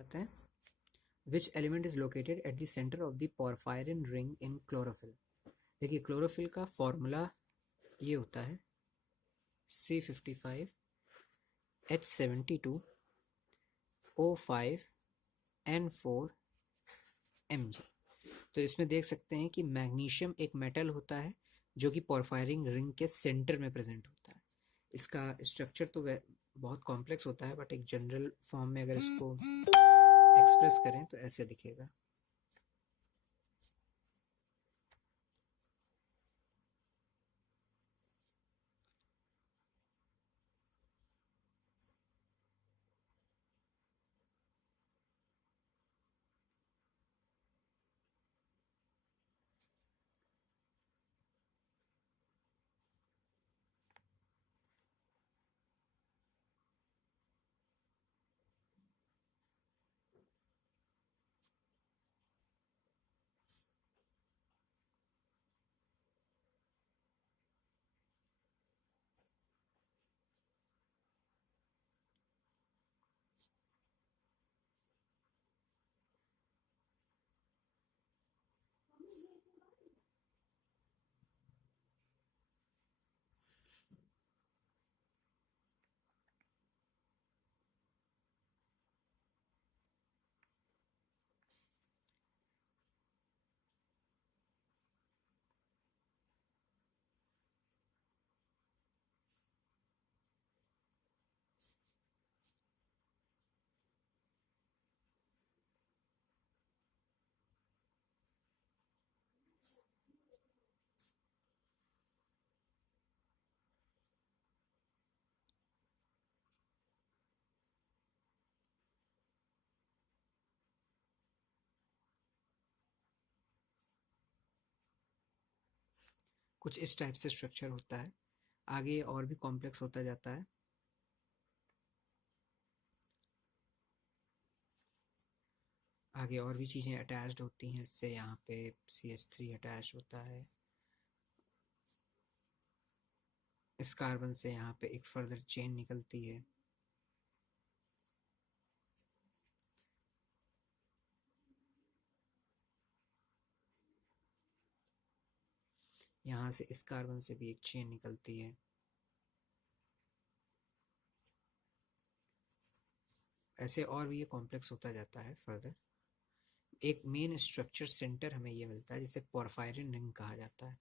जाते हैं। Which element is located at the centre of the porphyrin ring in chlorophyll. देखिए chlorophyll का formula ये होता है C55H72O5N4Mg। तो इसमें देख सकते हैं कि मैग्नीशियम एक मेटल होता है जो कि पोरफायरिन रिंग के सेंटर में प्रेजेंट होता है। इसका स्ट्रक्चर तो बहुत कॉम्प्लेक्स होता है, बट एक जनरल फॉर्म में अगर इसको एक्सप्रेस करें तो ऐसे दिखेगा। कुछ इस टाइप से स्ट्रक्चर होता है, आगे और भी कॉम्प्लेक्स होता जाता है। आगे और भी चीज़ें अटैच्ड होती हैं इससे, यहाँ पे CH3 अटैच होता है। इस कार्बन से यहाँ पे एक फर्दर चेन निकलती है। यहाँ से इस कार्बन से भी एक चेन निकलती है। ऐसे और भी ये कॉम्प्लेक्स होता जाता है फर्दर। एक मेन स्ट्रक्चर सेंटर हमें ये मिलता है जिसे पोरफायरिन रिंग कहा जाता है।